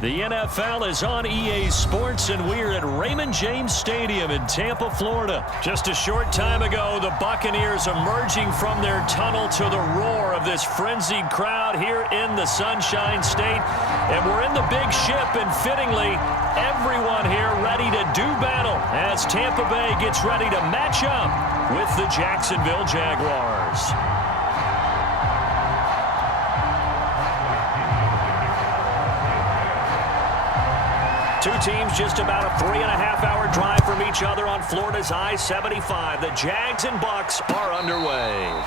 The NFL is on EA Sports, and we're at Raymond James Stadium in Tampa, Florida. Just a short time ago, the Buccaneers emerging from their tunnel to the roar of this frenzied crowd here in the Sunshine State. And we're in the big ship, and fittingly, everyone here ready to do battle as Tampa Bay gets ready to match up with the Jacksonville Jaguars. Two teams just about a 3.5-hour drive from each other on Florida's I-75. The Jags and Bucs are underway.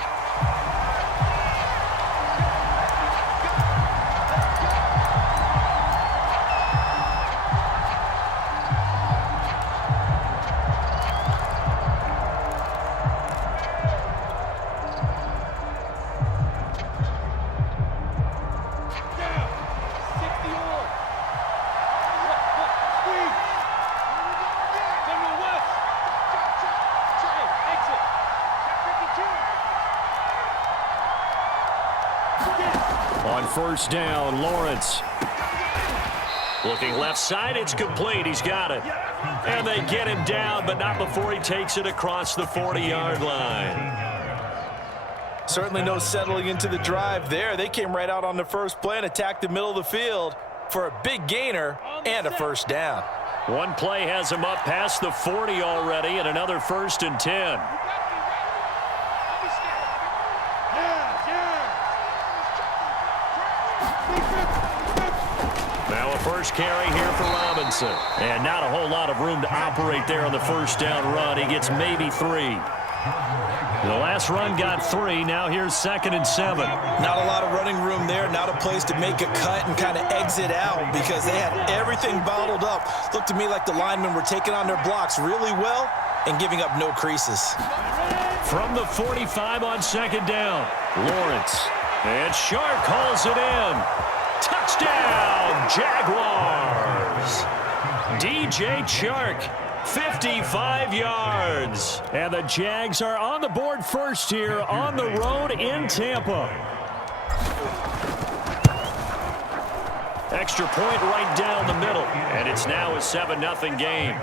On first down, Lawrence. Looking left side, it's complete. He's got it. And they get him down, but not before he takes it across the 40-yard line. Certainly no settling into the drive there. They came right out on the first play and attacked the middle of the field for a big gainer and a first down. One play has him up past the 40 already, and another 1st and 10. First carry here for Robinson. And not a whole lot of room to operate there on the first down run. He gets maybe 3. The last run got 3. Now here's 2nd and 7. Not a lot of running room there. Not a place to make a cut and kind of exit out because they had everything bottled up. Looked to me like the linemen were taking on their blocks really well and giving up no creases. From the 45 on 2nd down, Lawrence. And Sharp calls it in. Touchdown, Jaguars. DJ Chark, 55 yards. And the Jags are on the board first here on the road in Tampa. Extra point right down the middle. And it's now a 7-0 game.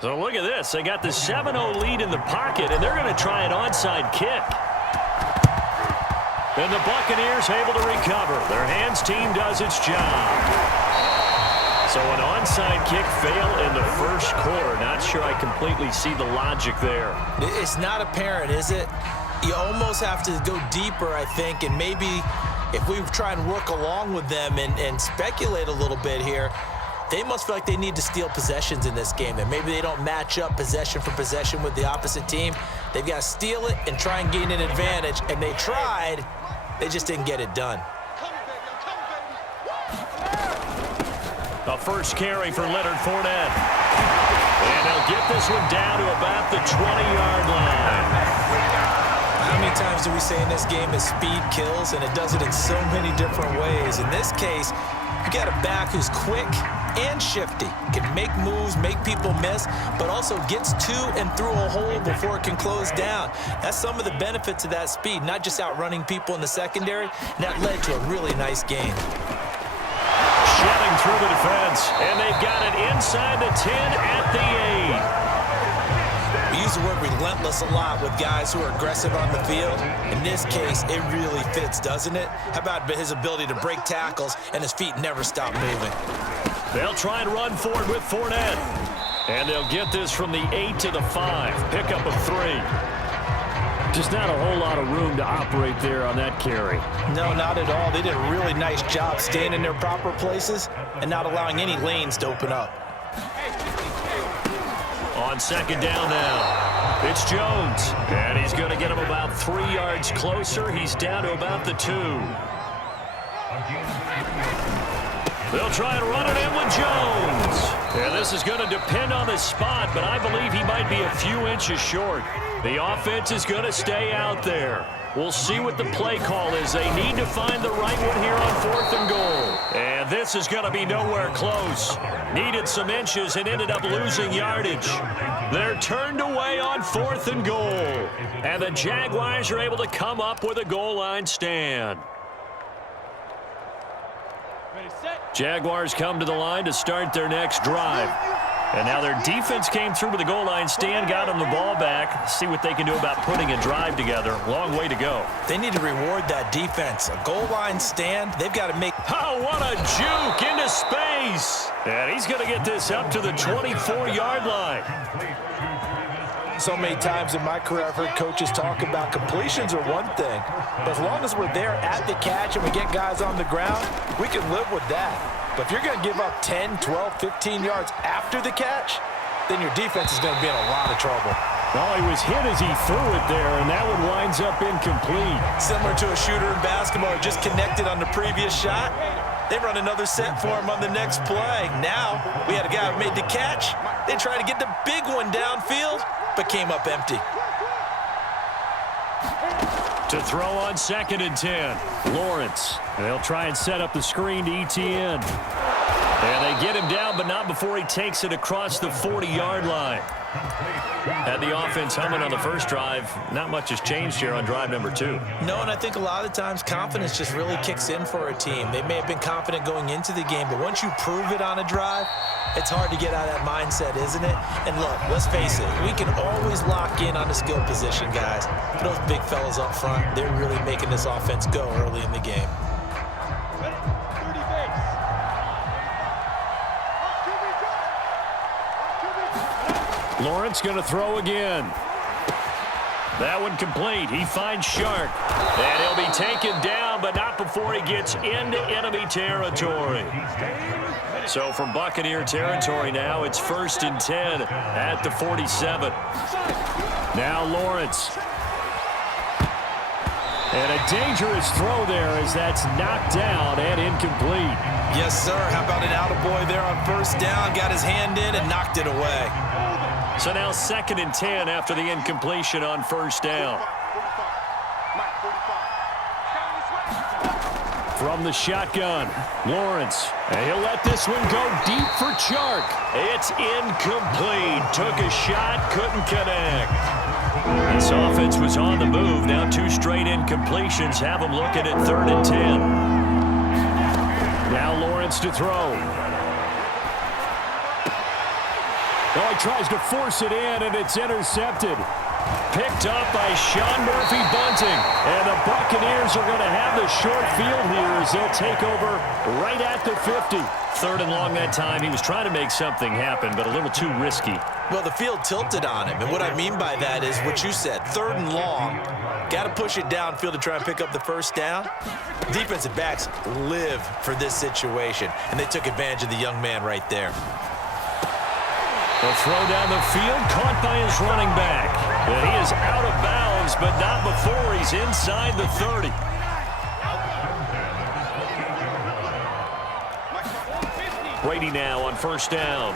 So look at this. They got the 7-0 lead in the pocket, and they're going to try an onside kick. And the Buccaneers able to recover. Their hands team does its job. So an onside kick fail in the first quarter. Not sure I completely see the logic there. It's not apparent, is it? You almost have to go deeper, I think, and maybe if we try and work along with them and speculate a little bit here, they must feel like they need to steal possessions in this game, and maybe they don't match up possession for possession with the opposite team. They've got to steal it and try and gain an advantage, and they tried. They just didn't get it done. A first carry for Leonard Fournette. And they'll get this one down to about the 20-yard line. How many times do we say in this game that speed kills, and it does it in so many different ways? In this case, you got a back who's quick and shifty, can make moves, make people miss, but also gets to and through a hole before it can close down. That's some of the benefits of that speed, not just outrunning people in the secondary, and that led to a really nice game. Shedding through the defense, and they've got it inside the 10 at the 8. We use the word relentless a lot with guys who are aggressive on the field. In this case, it really fits, doesn't it? How about his ability to break tackles and his feet never stop moving? They'll try and run forward with Fournette. And they'll get this from the 8 to the 5. Pickup of 3. Just not a whole lot of room to operate there on that carry. No, not at all. They did a really nice job staying in their proper places and not allowing any lanes to open up. On 2nd down now, it's Jones. And he's going to get him about 3 yards closer. He's down to about the 2. They'll try and run it in with Jones. Yeah, this is going to depend on the spot, but I believe he might be a few inches short. The offense is going to stay out there. We'll see what the play call is. They need to find the right one here on 4th and goal. And this is going to be nowhere close. Needed some inches and ended up losing yardage. They're turned away on 4th and goal. And the Jaguars are able to come up with a goal line stand. Jaguars come to the line to start their next drive. And now their defense came through with a goal line stand, got them the ball back. See what they can do about putting a drive together. Long way to go. They need to reward that defense. A goal line stand, they've got to make... Oh, what a juke into space. And he's going to get this up to the 24-yard line. So many times in my career, I've heard coaches talk about completions are one thing. But as long as we're there at the catch and we get guys on the ground, we can live with that. But if you're going to give up 10, 12, 15 yards after the catch, then your defense is going to be in a lot of trouble. Well, he was hit as he threw it there, and that one winds up incomplete. Similar to a shooter in basketball who just connected on the previous shot. They run another set for him on the next play. Now, we had a guy who made the catch. They tried to get the big one downfield, but came up empty. To throw on 2nd and 10. Lawrence. And they'll try and set up the screen to ETN. And they get him down, but not before he takes it across the 40-yard line. Had the offense humming on the first drive. Not much has changed here on drive number 2. No, and I think a lot of times confidence just really kicks in for a team. They may have been confident going into the game, but once you prove it on a drive, it's hard to get out of that mindset, isn't it? And look, let's face it, we can always lock in on the skill position, guys. But those big fellas up front, they're really making this offense go early in the game. Lawrence going to throw again. That one complete. He finds Shark. And he'll be taken down, but not before he gets into enemy territory. So from Buccaneer territory now, it's 1st and 10 at the 47. Now Lawrence. And a dangerous throw there as that's knocked down and incomplete. Yes, sir. How about an attaboy there on 1st down? Got his hand in and knocked it away. So now 2nd and 10 after the incompletion on 1st down. From the shotgun, Lawrence. And he'll let this one go deep for Chark. It's incomplete. Took a shot, couldn't connect. This offense was on the move. Now 2 straight incompletions have them looking at 3rd and 10. Now Lawrence to throw. Oh, he tries to force it in, and it's intercepted. Picked up by Sean Murphy-Bunting. And the Buccaneers are going to have the short field here as they'll take over right at the 50. 3rd and long that time. He was trying to make something happen, but a little too risky. Well, the field tilted on him, and what I mean by that is what you said. 3rd and long. Got to push it downfield to try and pick up the 1st down. Defensive backs live for this situation, and they took advantage of the young man right there. A throw down the field, caught by his running back. And he is out of bounds, but not before he's inside the 30. Brady now on 1st down.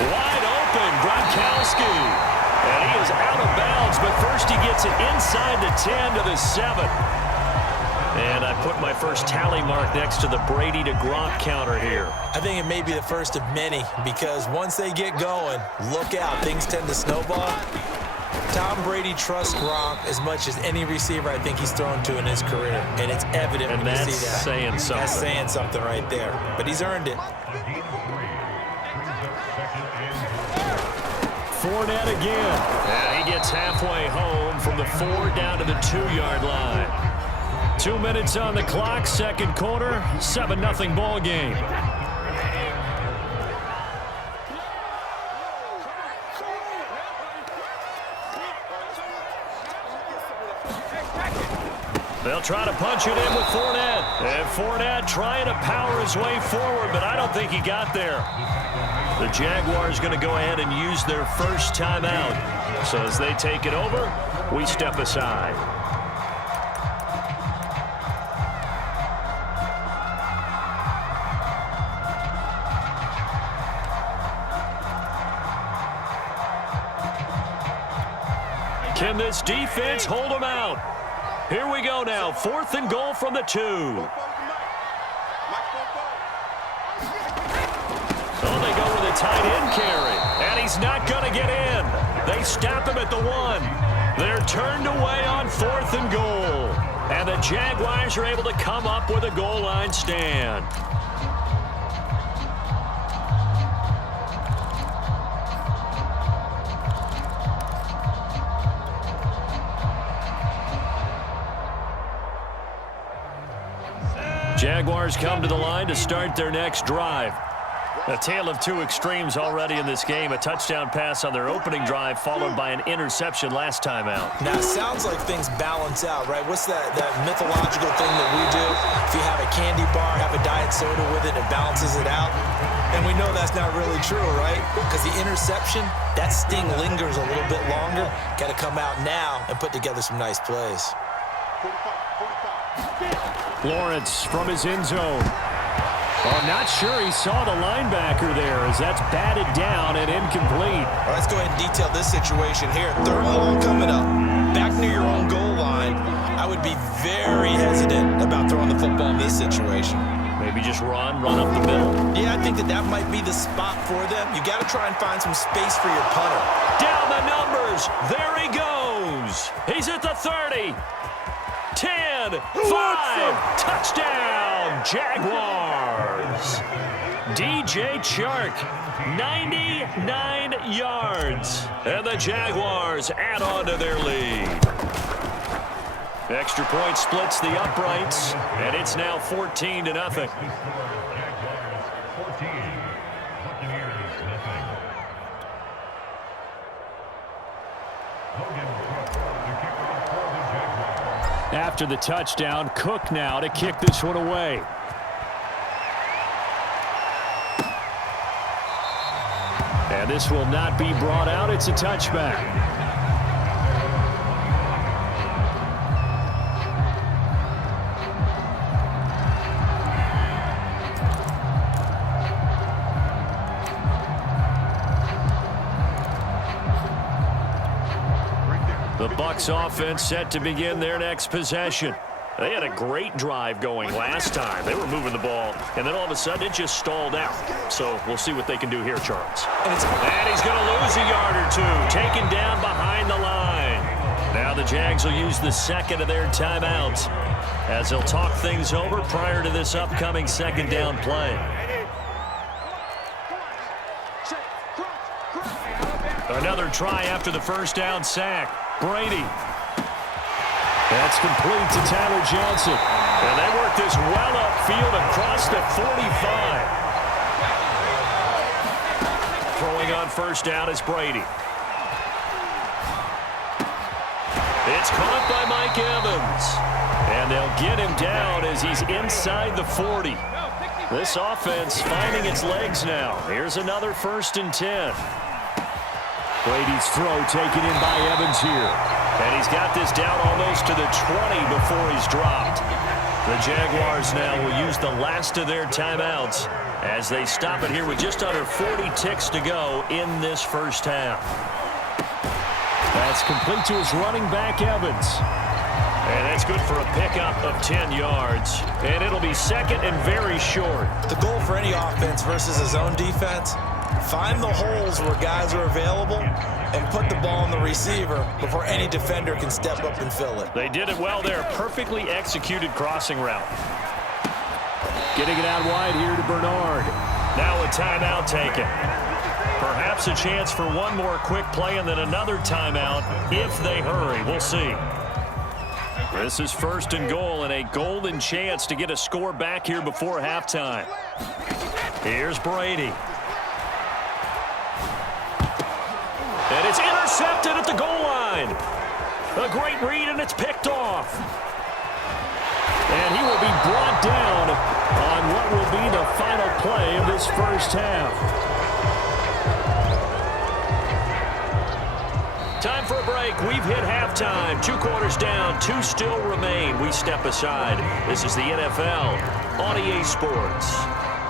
Wide open, Gronkowski. And he is out of bounds, but first he gets it inside the 10 to the 7. And I put my first tally mark next to the Brady to Gronk counter here. I think it may be the first of many because once they get going, look out, things tend to snowball. Tom Brady trusts Gronk as much as any receiver I think he's thrown to in his career, and it's evident when you see that. And that's saying something. That's saying something right there, but he's earned it. Fournette again. And he gets halfway home from the 4 down to the 2-yard line. 2 minutes on the clock, 2nd quarter, 7-0 ball game. They'll try to punch it in with Fournette. And Fournette trying to power his way forward, but I don't think he got there. The Jaguars going to go ahead and use their first timeout. So as they take it over, we step aside. Can this defense hold them out? Here we go now. 4th and goal from the 2. Oh, they go with a tight end carry. And he's not going to get in. They stop him at the 1. They're turned away on 4th and goal. And the Jaguars are able to come up with a goal line stand. Jaguars come to the line to start their next drive. A tale of two extremes already in this game. A touchdown pass on their opening drive followed by an interception last time out. Now, it sounds like things balance out, right? What's that mythological thing that we do? If you have a candy bar, have a diet soda with it, it balances it out. And we know that's not really true, right? Because the interception, that sting lingers a little bit longer. Got to come out now and put together some nice plays. Lawrence from his end zone. Oh, not sure he saw the linebacker there as that's batted down and incomplete. All right, let's go ahead and detail this situation here. 3rd and long coming up. Back near your own goal line. I would be very hesitant about throwing the football in this situation. Maybe just run up the middle. Yeah, I think that might be the spot for them. You got to try and find some space for your punter. Down the numbers. There he goes. He's at the 30. 10, 5, touchdown, Jaguars. DJ Chark, 99 yards. And the Jaguars add on to their lead. Extra point splits the uprights, and it's now 14-0. After the touchdown, Cook now to kick this one away. And this will not be brought out. It's a touchback. The Bucs offense set to begin their next possession. They had a great drive going last time. They were moving the ball, and then all of a sudden it just stalled out. So we'll see what they can do here, Charles. And he's going to lose a yard or two, taken down behind the line. Now the Jags will use the second of their timeouts as they'll talk things over prior to this upcoming second down play. Another try after the first down sack. Brady. That's complete to Tyler Johnson. And they work this well upfield across the 45. Throwing on first down is Brady. It's caught by Mike Evans. And they'll get him down as he's inside the 40. This offense finding its legs now. Here's another 1st and 10. Brady's throw taken in by Evans here. And he's got this down almost to the 20 before he's dropped. The Jaguars now will use the last of their timeouts as they stop it here with just under 40 ticks to go in this first half. That's complete to his running back, Evans. And that's good for a pickup of 10 yards. And it'll be second and very short. The goal for any offense versus a zone defense, find the holes where guys are available and put the ball on the receiver before any defender can step up and fill it. They did it well there. Perfectly executed crossing route. Getting it out wide here to Bernard. Now a timeout taken. Perhaps a chance for one more quick play and then another timeout if they hurry. We'll see. This is 1st and goal and a golden chance to get a score back here before halftime. Here's Brady. And it's intercepted at the goal line. A great read, and it's picked off. And he will be brought down on what will be the final play of this first half. Time for a break. We've hit halftime. 2 quarters down, 2 still remain. We step aside. This is the NFL on EA Sports.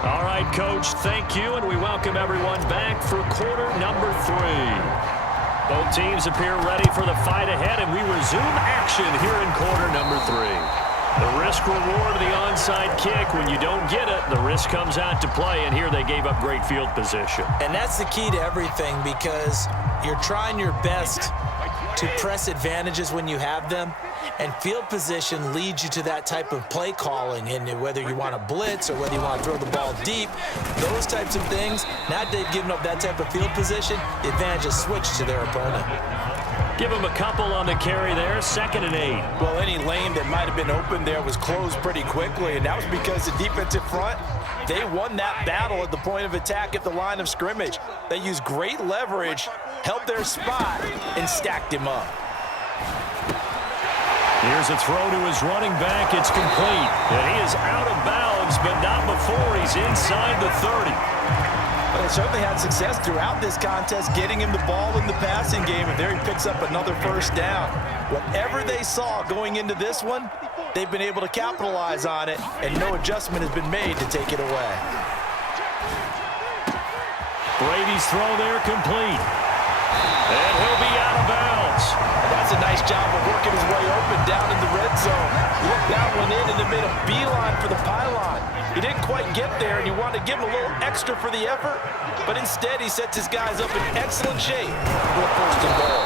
All right, Coach, thank you, and we welcome everyone back for quarter number 3. Both teams appear ready for the fight ahead, and we resume action here in quarter number 3. The risk-reward of the onside kick. When you don't get it, the risk comes out to play, and here they gave up great field position. And that's the key to everything, because you're trying your best to press advantages when you have them, and field position leads you to that type of play calling. And whether you want to blitz or whether you want to throw the ball deep, those types of things, now they've given up that type of field position, the advantage is switched to their opponent. Give him a couple on the carry there, 2nd and 8. Well, any lane that might have been open there was closed pretty quickly, and that was because the defensive front, they won that battle at the point of attack at the line of scrimmage. They used great leverage, held their spot, and stacked him up. Here's a throw to his running back. It's complete. And he is out of bounds, but not before he's inside the 30. Well, they certainly had success throughout this contest, getting him the ball in the passing game, and there he picks up another first down. Whatever they saw going into this one, they've been able to capitalize on it, and no adjustment has been made to take it away. Brady's throw there complete. And he'll be out of bounds. That's a nice job of working his way open down in the red zone. Looked that one in and then made a beeline for the pylon. He didn't quite get there, and you want to give him a little extra for the effort, but instead he sets his guys up in excellent shape for a 1st and goal.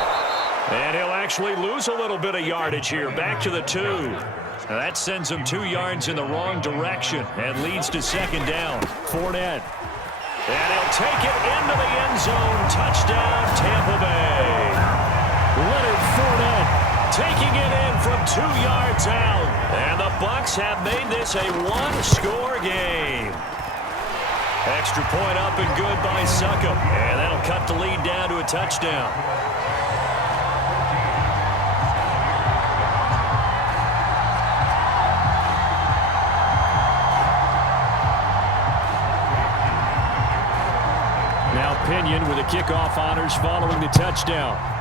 And he'll actually lose a little bit of yardage here, back to the 2. Now that sends him 2 yards in the wrong direction and leads to 2nd down. Fournette. And he'll take it into the end zone. Touchdown, Tampa Bay. Leonard Fournette taking it in from 2 yards out. And the Bucs have made this a 1-score game. Extra point up and good by Succop. And that'll cut the lead down to a touchdown. Now Pinion with the kickoff honors following the touchdown.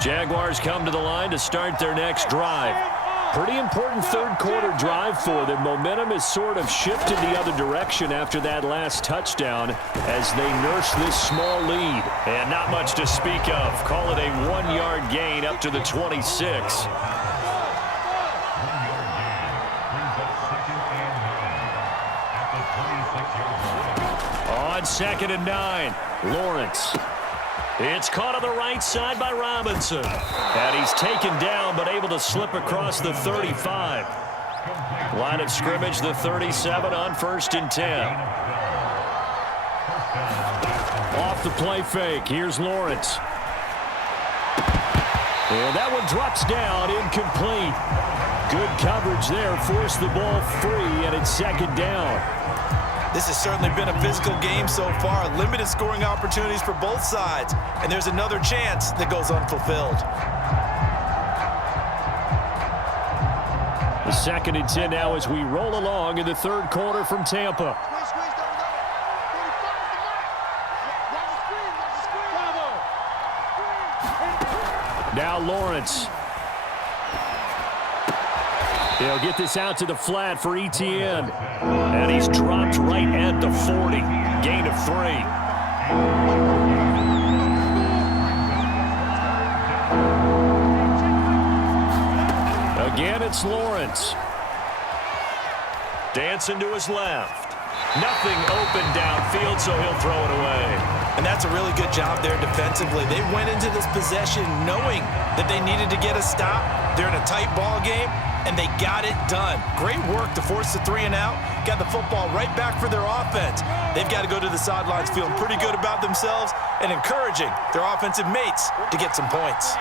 Jaguars come to the line to start their next drive. Pretty important 3rd quarter drive for them. Momentum has sort of shifted the other direction after that last touchdown as they nurse this small lead. And not much to speak of. Call it a 1-yard gain up to the 26. On 2nd and 9, Lawrence. It's caught on the right side by Robinson. And he's taken down but able to slip across the 35. Line of scrimmage, the 37 on 1st and 10. Off the play fake. Here's Lawrence. And that one drops down, incomplete. Good coverage there, forced the ball free, and it's 2nd down. This has certainly been a physical game so far. Limited scoring opportunities for both sides. And there's another chance that goes unfulfilled. The 2nd and 10 now as we roll along in the 3rd quarter from Tampa. Now Lawrence. He'll get this out to the flat for Etienne. And he's dropped right at the 40. Gain of 3. Again, it's Lawrence. Dancing to his left. Nothing open downfield, so he'll throw it away. And that's a really good job there defensively. They went into this possession knowing that they needed to get a stop. They're in a tight ball game, and they got it done. Great work to force the 3 and out. Got the football right back for their offense. They've got to go to the sidelines feeling pretty good about themselves and encouraging their offensive mates to get some points.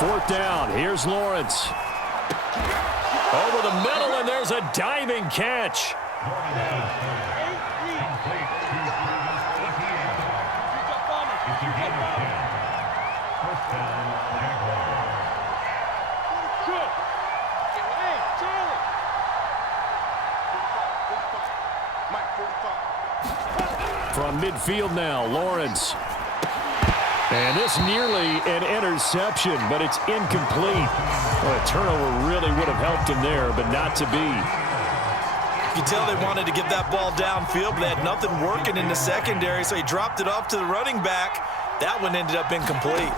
4th down. Here's Lawrence. Over the middle, and there's a diving catch. From midfield now, Lawrence. And this nearly an interception, but it's incomplete. Well, a turnover really would have helped him there, but not to be. You can tell they wanted to get that ball downfield, but they had nothing working in the secondary, so he dropped it off to the running back. That one ended up incomplete.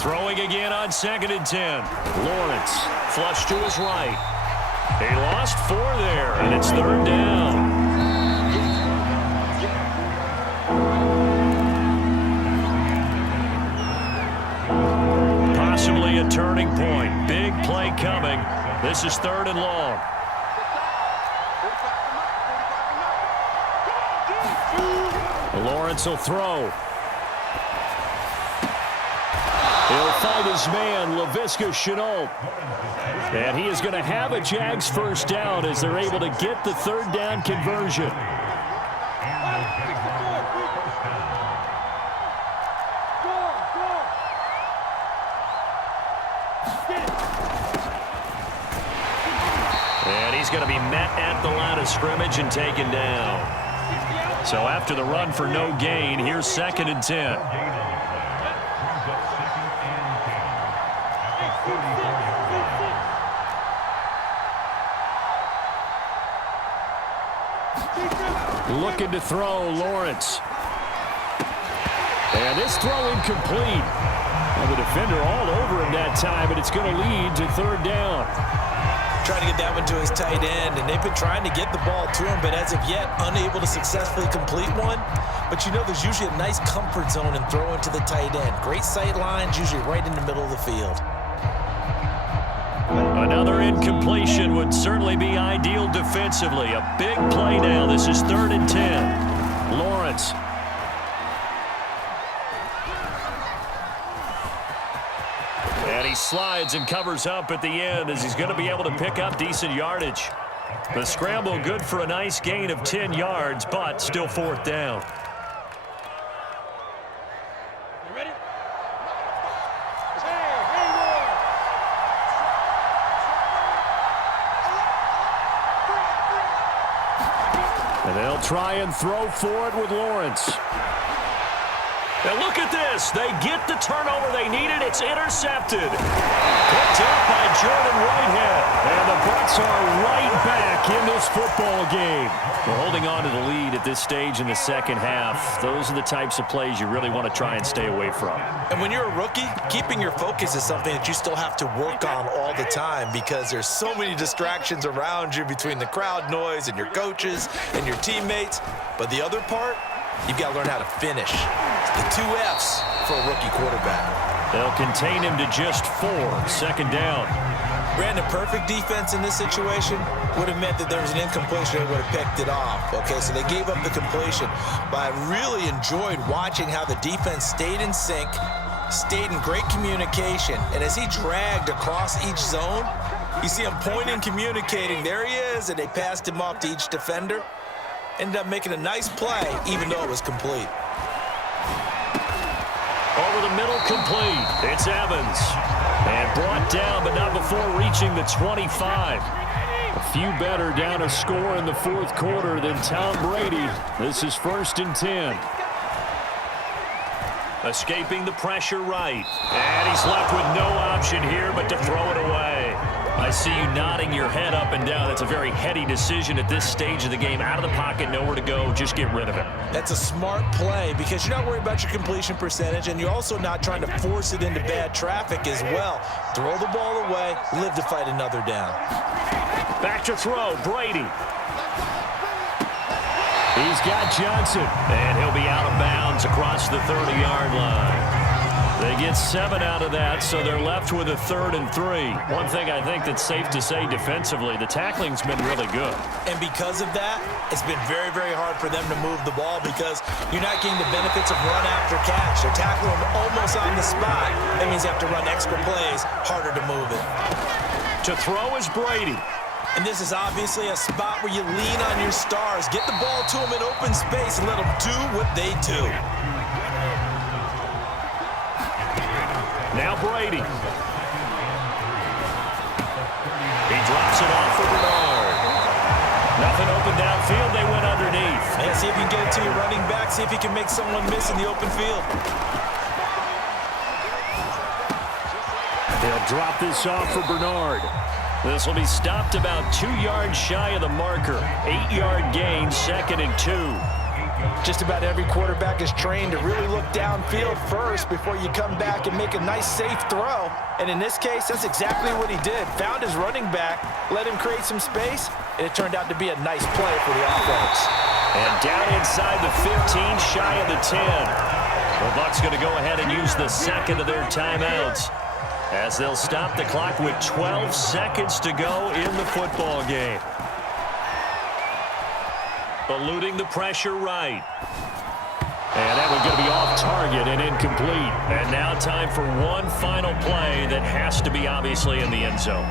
Throwing again on 2nd and 10. Lawrence, flush to his right. He lost 4 there, and it's 3rd down. Possibly a turning point. Big play coming. This is 3rd and long. Lawrence will throw. He'll find his man, Laviska Shenault. And he is going to have a Jags first down as they're able to get the 3rd down conversion. And he's going to be met at the line of scrimmage and taken down. So after the run for no gain, here's 2nd and 10. Looking to throw, Lawrence. And this throw incomplete. Well, the defender all over him that time, but it's going to lead to 3rd down. Trying to get that one to his tight end, and they've been trying to get the ball to him, but as of yet, unable to successfully complete one. But you know there's usually a nice comfort zone in throwing to the tight end. Great sight lines, usually right in the middle of the field. Another incompletion would certainly be ideal defensively. A big play now. This is 3rd and 10. Lawrence. And he slides and covers up at the end as he's going to be able to pick up decent yardage. The scramble good for a nice gain of 10 yards, but still 4th down. And they'll try and throw for it with Lawrence. And look at this. They get the turnover they needed. It's intercepted. Picked up by Jordan Whitehead. And the Bucs are right back in this football game. We're holding on to the lead at this stage in the 2nd half. Those are the types of plays you really want to try and stay away from. And when you're a rookie, keeping your focus is something that you still have to work on all the time because there's so many distractions around you between the crowd noise and your coaches and your teammates. But the other part, you've got to learn how to finish. The 2 F's for a rookie quarterback. They'll contain him to just 4. 2nd down. Brandon, perfect defense in this situation would have meant that there was an incompletion. They would have picked it off. Okay, so they gave up the completion. But I really enjoyed watching how the defense stayed in sync, stayed in great communication. And as he dragged across each zone, you see him pointing, communicating. There he is, and they passed him off to each defender. Ended up making a nice play, even though it was complete. Over the middle, complete. It's Evans. And brought down, but not before reaching the 25. A few better down a score in the 4th quarter than Tom Brady. This is 1st and 10. Escaping the pressure right. And he's left with no option here but to throw it away. I see you nodding your head up and down. That's a very heady decision at this stage of the game. Out of the pocket, nowhere to go. Just get rid of it. That's a smart play because you're not worried about your completion percentage, and you're also not trying to force it into bad traffic as well. Throw the ball away, live to fight another down. Back to throw, Brady. He's got Johnson, and he'll be out of bounds across the 30-yard line. They get 7 out of that, so they're left with a 3rd and 3. One thing I think that's safe to say defensively, the tackling's been really good. And because of that, it's been very, very hard for them to move the ball because you're not getting the benefits of run after catch. They're tackling them almost on the spot. That means they have to run extra plays, harder to move it. To throw is Brady. And this is obviously a spot where you lean on your stars. Get the ball to them in open space and let them do what they do. Now Brady. He drops it off for Bernard. Nothing open downfield. They went underneath. They had See if you can get it to your running back. See if you can make someone miss in the open field. They'll drop this off for Bernard. This will be stopped about 2 yards shy of the marker. 8-yard gain, 2nd and 2. Just about every quarterback is trained to really look downfield first before you come back and make a nice, safe throw. And in this case, that's exactly what he did. Found his running back, let him create some space, and it turned out to be a nice play for the offense. And down inside the 15, shy of the 10. The Bucs going to go ahead and use the second of their timeouts, as they'll stop the clock with 12 seconds to go in the football game. Eluding the pressure right. And that one's going to be off target and incomplete. And now time for one final play that has to be obviously in the end zone.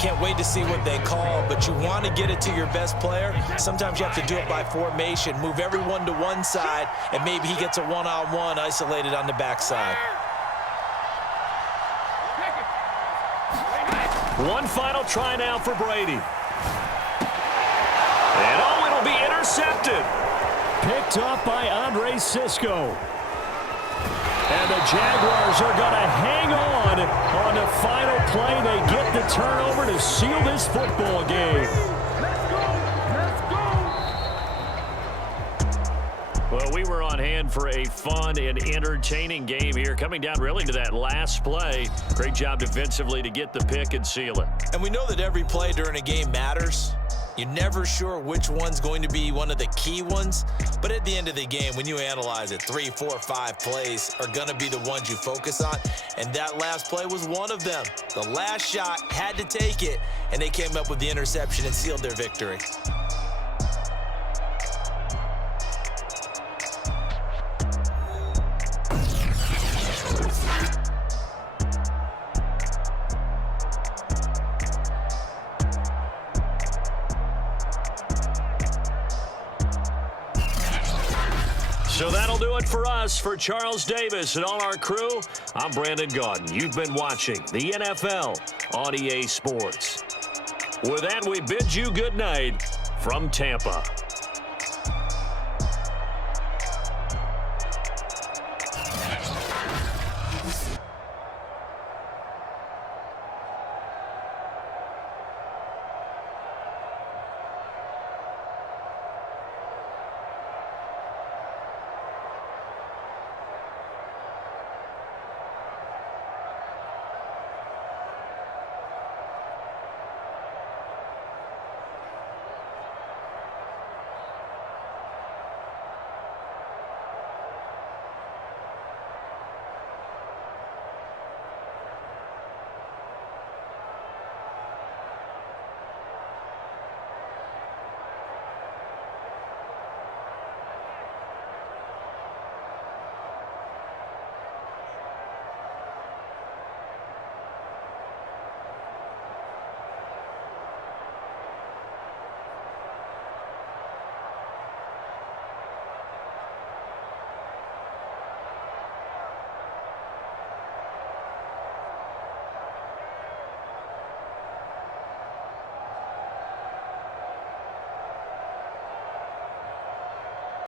Can't wait to see what they call, but you want to get it to your best player. Sometimes you have to do it by formation. Move everyone to one side, and maybe he gets a one-on-one isolated on the backside. One final try now for Brady. And oh, it'll be intercepted. Picked off by Andre Sisco. And the Jaguars are going to hang on the final play. They get the turnover to seal this football game. Well, we were on hand for a fun and entertaining game here, coming down really to that last play. Great job defensively to get the pick and seal it. And we know that every play during a game matters. You're never sure which one's going to be one of the key ones. But at the end of the game, when you analyze it, 3, 4, 5 plays are going to be the ones you focus on. And that last play was one of them. The last shot had to take it, and they came up with the interception and sealed their victory. So that'll do it for us. For Charles Davis and all our crew, I'm Brandon Gaudin. You've been watching the NFL on EA Sports. With that, we bid you good night from Tampa.